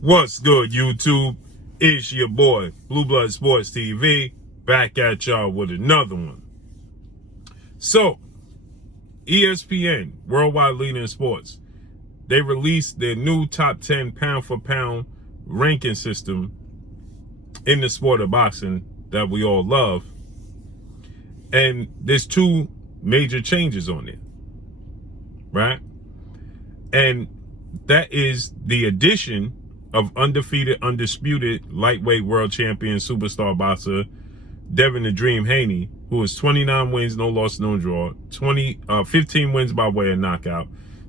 What's good, YouTube? It's your boy, Blue Blood Sports TV, back at y'all with another one. So, ESPN, worldwide leader in sports, they released their new top 10 pound-for-pound ranking system in the sport of boxing that we all love. And there's two major changes on it, right? And that is the addition of undefeated, undisputed lightweight world champion superstar boxer Devin "The Dream" Haney, who is 29 wins, no loss, no draw, 15 wins by way of knockout,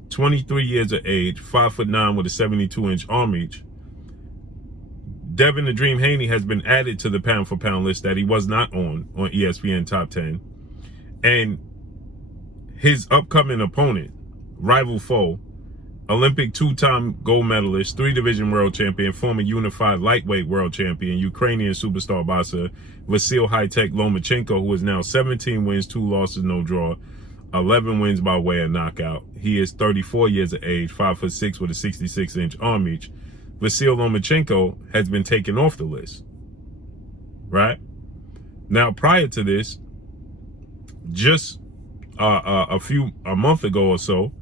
23 years of age, 5'9" with a 72-inch arm reach. Devin "The Dream" Haney has been added to the pound-for-pound list that he was not on ESPN Top 10. And his upcoming opponent, rival foe, Olympic two-time gold medalist, 3-division world champion, former unified lightweight world champion, Ukrainian superstar boxer Vasily Lomachenko, who is now 17 wins, 2 losses, no draw, 11 wins by way of knockout. He is 34 years of age, 5'6" with a 66-inch arm reach. Vasily Lomachenko has been taken off the list, right? Now, prior to this, just a month ago or so,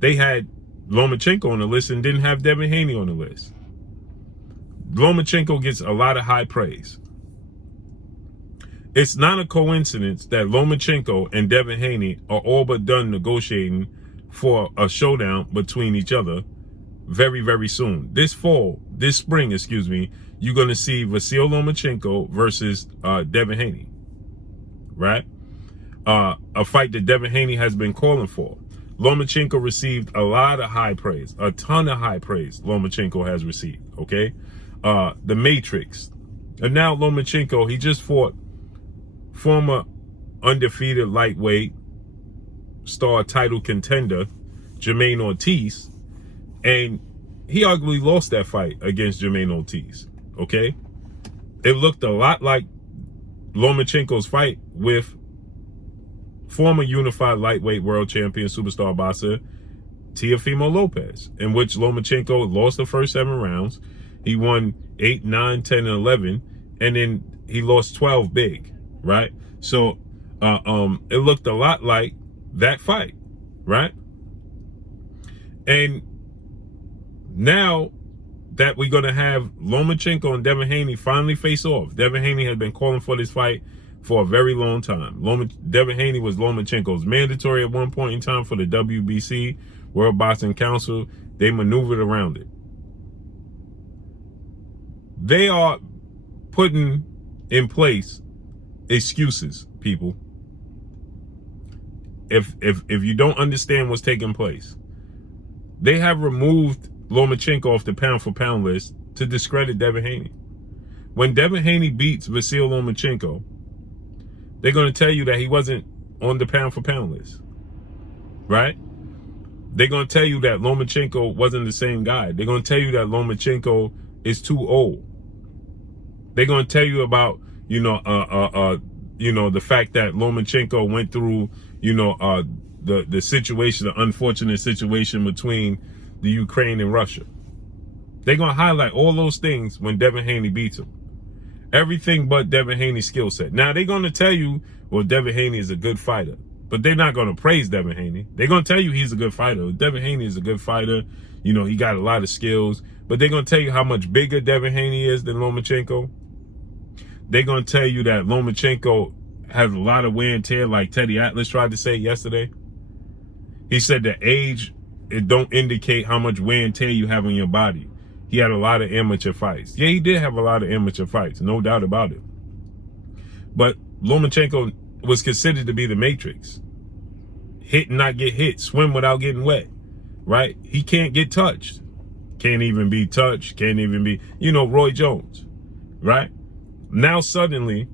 they had Lomachenko on the list and didn't have Devin Haney on the list. Lomachenko gets a lot of high praise. It's not a coincidence that Lomachenko and Devin Haney are all but done negotiating for a showdown between each other very, very soon. This spring, you're going to see Vasily Lomachenko versus Devin Haney, right? A fight that Devin Haney has been calling for. Lomachenko received a lot of high praise, a ton of high praise Lomachenko has received, okay? The Matrix. And now Lomachenko, he just fought former undefeated lightweight star title contender Jermaine Ortiz, and he arguably lost that fight against Jermaine Ortiz, okay? It looked a lot like Lomachenko's fight with former unified lightweight world champion superstar boxer Teofimo Lopez, in which Lomachenko lost the first 7 rounds. He won 8, 9, 10, and 11, and then he lost 12 big, right? So it looked a lot like that fight, right? And now that we're going to have Lomachenko and Devin Haney finally face off. Devin Haney had been calling for this fight for a very long time. Devin Haney was Lomachenko's mandatory at one point in time for the WBC, World Boxing Council. They maneuvered around it. They are putting in place excuses, people. If you don't understand what's taking place, they have removed Lomachenko off the pound-for-pound list to discredit Devin Haney. When Devin Haney beats Vasily Lomachenko, they're going to tell you that he wasn't on the pound-for-pound list, right? They're going to tell you that Lomachenko wasn't the same guy. They're going to tell you that Lomachenko is too old. They're going to tell you about, the fact that Lomachenko went through, the situation, the unfortunate situation between the Ukraine and Russia. They're going to highlight all those things when Devin Haney beats him. Everything but Devin Haney's skill set. Now, they're going to tell you, well, Devin Haney is a good fighter. But they're not going to praise Devin Haney. They're going to tell you he's a good fighter. Devin Haney is a good fighter. He got a lot of skills. But they're going to tell you how much bigger Devin Haney is than Lomachenko. They're going to tell you that Lomachenko has a lot of wear and tear, like Teddy Atlas tried to say yesterday. He said that age, it don't indicate how much wear and tear you have on your body. He had a lot of amateur fights. Yeah, he did have a lot of amateur fights, no doubt about it. But Lomachenko was considered to be the Matrix. Hit and not get hit, swim without getting wet, right? He can't get touched. Can't even be touched, can't even be, Roy Jones, right? Now suddenly,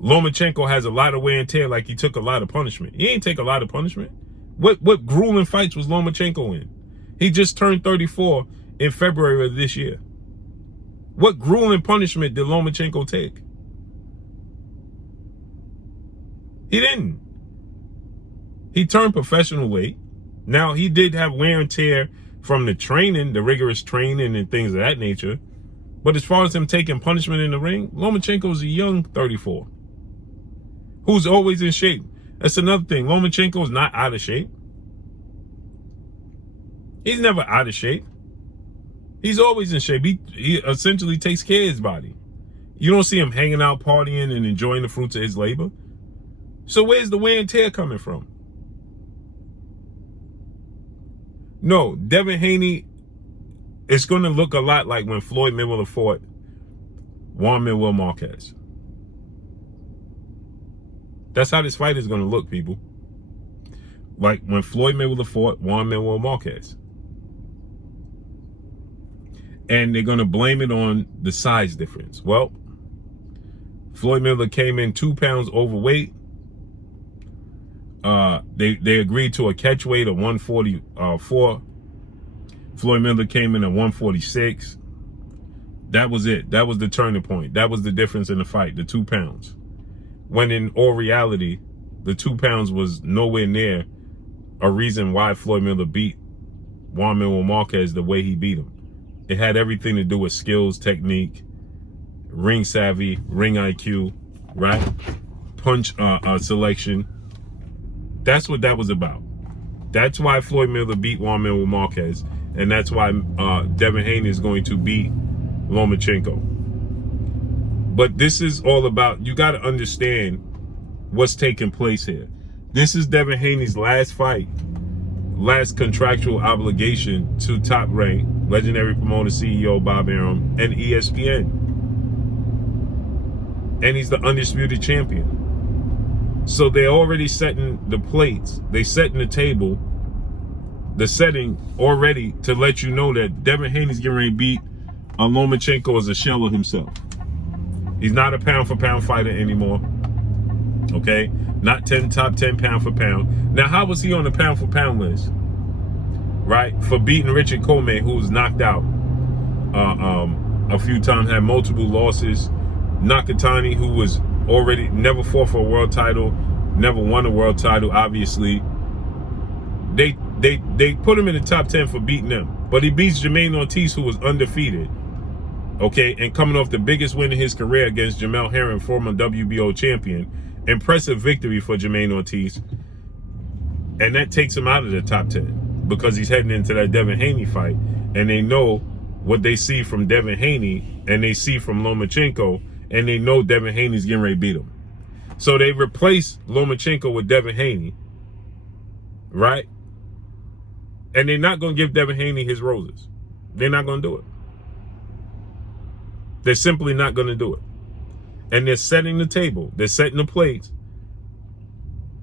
Lomachenko has a lot of wear and tear, like he took a lot of punishment. He ain't take a lot of punishment. What grueling fights was Lomachenko in? He just turned 34 in February of this year. What grueling punishment did Lomachenko take? He didn't. He turned professional weight. Now, he did have wear and tear from the training, the rigorous training and things of that nature. But as far as him taking punishment in the ring, Lomachenko's a young 34 who's always in shape. That's another thing. Lomachenko's not out of shape. He's never out of shape. He's always in shape. He essentially takes care of his body. You don't see him hanging out, partying, and enjoying the fruits of his labor. So where's the wear and tear coming from? No, Devin Haney, it's going to look a lot like when Floyd Mayweather fought Juan Manuel Marquez. That's how this fight is going to look, people. Like when Floyd Mayweather fought Juan Manuel Marquez. And they're going to blame it on the size difference. Well, Floyd Mayweather came in 2 pounds overweight. They agreed to a catch weight of 144. Floyd Mayweather came in at 146. That was it. That was the turning point. That was the difference in the fight, the 2 pounds. When in all reality, the 2 pounds was nowhere near a reason why Floyd Mayweather beat Juan Manuel Marquez the way he beat him. It had everything to do with skills, technique, ring savvy, ring IQ, right? Punch selection. That's what that was about. That's why Floyd Mayweather beat Juan Manuel Marquez, and that's why Devin Haney is going to beat Lomachenko. But this is all about, you got to understand what's taking place here. This is Devin Haney's last fight, last contractual obligation to Top Rank, legendary promoter CEO Bob Arum, and ESPN. And he's the undisputed champion. So they're already setting the plates. They setting the table, the setting already to let you know that Devin Haney's getting ready to beat Lomachenko as a shell of himself. He's not a pound for pound fighter anymore. Okay? Not top 10 pound for pound. Now, how was he on the pound for pound list? Right? For beating Richard Coleman, who was knocked out a few times, had multiple losses. Nakatani, who was already never fought for a world title, never won a world title, obviously. They put him in the top 10 for beating them. But he beats Jermaine Ortiz, who was undefeated. Okay, and coming off the biggest win in his career against Jamel Herring, former WBO champion. Impressive victory for Jermaine Ortiz. And that takes him out of the top 10 because he's heading into that Devin Haney fight. And they know what they see from Devin Haney and they see from Lomachenko, and they know Devin Haney's getting ready to beat him. So they replace Lomachenko with Devin Haney, right? And they're not going to give Devin Haney his roses. They're not going to do it. They're simply not going to do it. And they're setting the table. They're setting the plates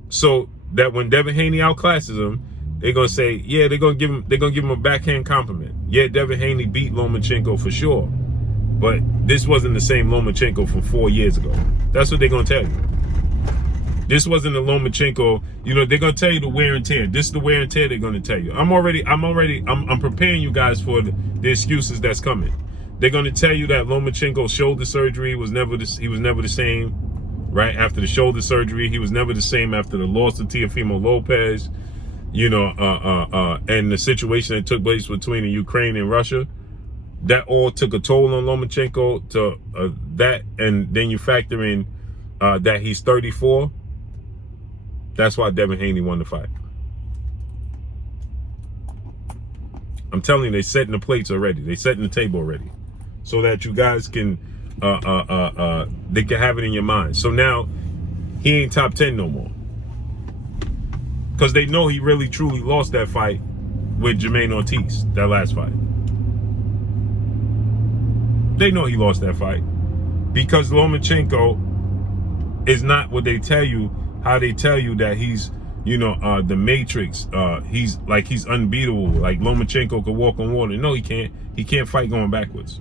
so that when Devin Haney outclasses him, they're going to say, yeah, they're going to give him a backhand compliment. Yeah, Devin Haney beat Lomachenko for sure. But this wasn't the same Lomachenko from 4 years ago. That's what they're going to tell you. This wasn't the Lomachenko, they're going to tell you the wear and tear. This is the wear and tear they're going to tell you. I'm preparing you guys for the excuses that's coming. They're going to tell you that Lomachenko's shoulder surgery he was never the same, right? After the shoulder surgery, he was never the same after the loss of Teofimo Lopez, and the situation that took place between the Ukraine and Russia. That all took a toll on Lomachenko to that, and then you factor in that he's 34. That's why Devin Haney won the fight. I'm telling you, they're setting the plates already. They're setting the table already, so that you guys can they can have it in your mind. So now he ain't top 10 no more, because they know he really truly lost that fight with Jermaine Ortiz, that last fight. They know he lost that fight because Lomachenko is not what they tell you, how they tell you that he's, the Matrix. He's unbeatable. Like Lomachenko could walk on water. No, he can't. He can't fight going backwards.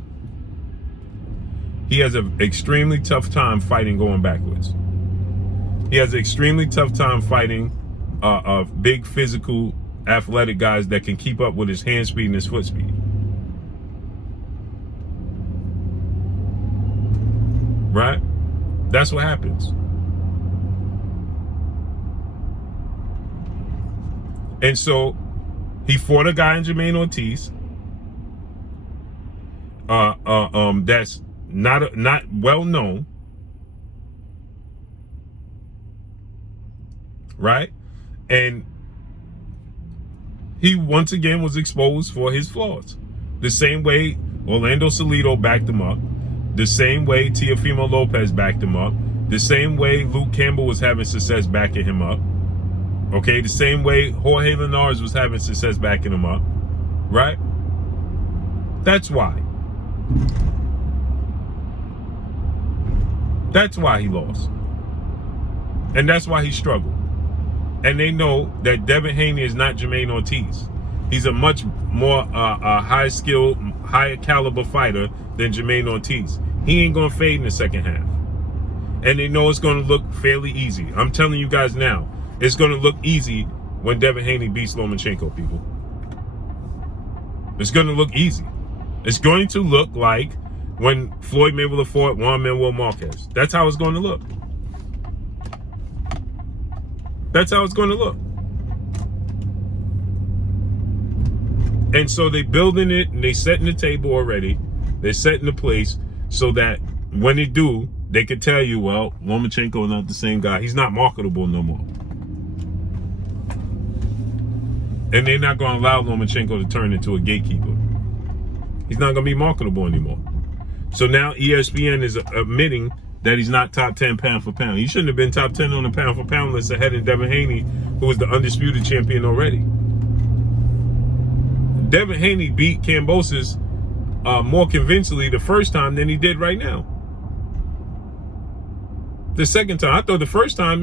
He has an extremely tough time fighting going backwards. He has an extremely tough time fighting big, physical, athletic guys that can keep up with his hand speed and his foot speed. Right? That's what happens. And so He fought a guy in Jermaine Ortiz. That's not well known. Right? And he once again was exposed for his flaws. The same way Orlando Salido backed him up. The same way Teofimo Lopez backed him up. The same way Luke Campbell was having success backing him up. Okay, the same way Jorge Linares was having success backing him up. Right? That's why. That's why he lost. And that's why he struggled. And they know that Devin Haney is not Jermaine Ortiz. He's a much more high-skilled, higher caliber fighter than Jermaine Ortiz. He ain't going to fade in the second half. And they know it's going to look fairly easy. I'm telling you guys now, it's going to look easy when Devin Haney beats Lomachenko, people. It's going to look easy. It's going to look like when Floyd Mayweather fought Juan Manuel Marquez. That's how it's going to look. That's how it's going to look. And so they're building it and they're setting the table already. They're setting the place so that when they do, they could tell you, well, Lomachenko is not the same guy. He's not marketable no more. And they're not going to allow Lomachenko to turn into a gatekeeper. He's not going to be marketable anymore. So now ESPN is admitting that he's not top 10 pound for pound. He shouldn't have been top 10 on the pound for pound list ahead of Devin Haney, who was the undisputed champion already. Devin Haney beat Kambosos more convincingly the first time than he did right now. The second time, I thought the first time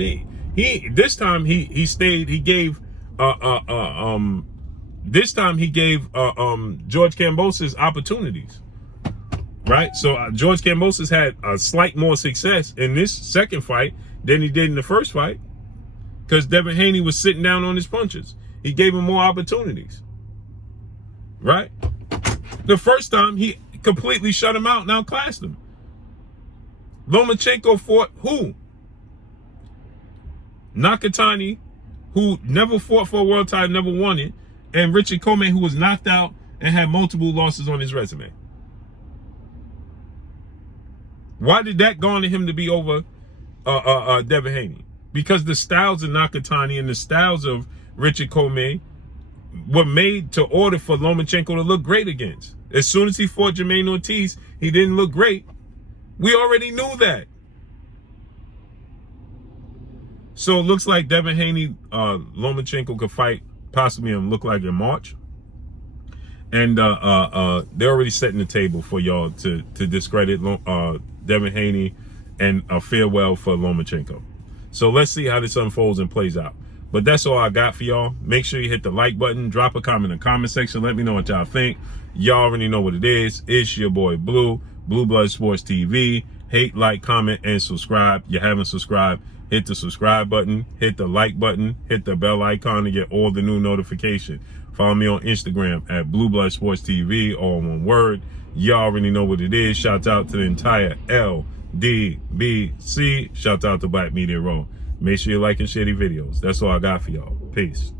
this time he stayed. He gave this time he gave George Kambosos opportunities. Right? So George Kambosos had a slight more success in this second fight than he did in the first fight because Devin Haney was sitting down on his punches. He gave him more opportunities. Right? The first time, he completely shut him out and outclassed him. Lomachenko fought who? Nakatani, who never fought for a world title, never won it, and Richard Comey, who was knocked out and had multiple losses on his resume. Why did that garner him to be over Devin Haney? Because the styles of Nakatani and the styles of Richard Comey were made to order for Lomachenko to look great against. As soon as he fought Jermaine Ortiz, he didn't look great. We already knew that. So it looks like Devin Haney, Lomachenko could fight possibly and look like in March. And they're already setting the table for y'all to discredit Devin Haney and a farewell for Lomachenko. So let's see how this unfolds and plays out. But that's all I got for y'all. Make sure you hit the like button. Drop a comment in the comment section. Let me know what y'all think. Y'all already know what it is. It's your boy Blue, Blue Blood Sports TV. Hate, like, comment, and subscribe. You haven't subscribed, hit the subscribe button. Hit the like button. Hit the bell icon to get all the new notifications. Follow me on Instagram at Blue Blood Sports TV, all one word. Y'all already know what it is. Shout out to the entire LDBC. Shout out to Black Media Row. Make sure you like and share the videos. That's all I got for y'all. Peace.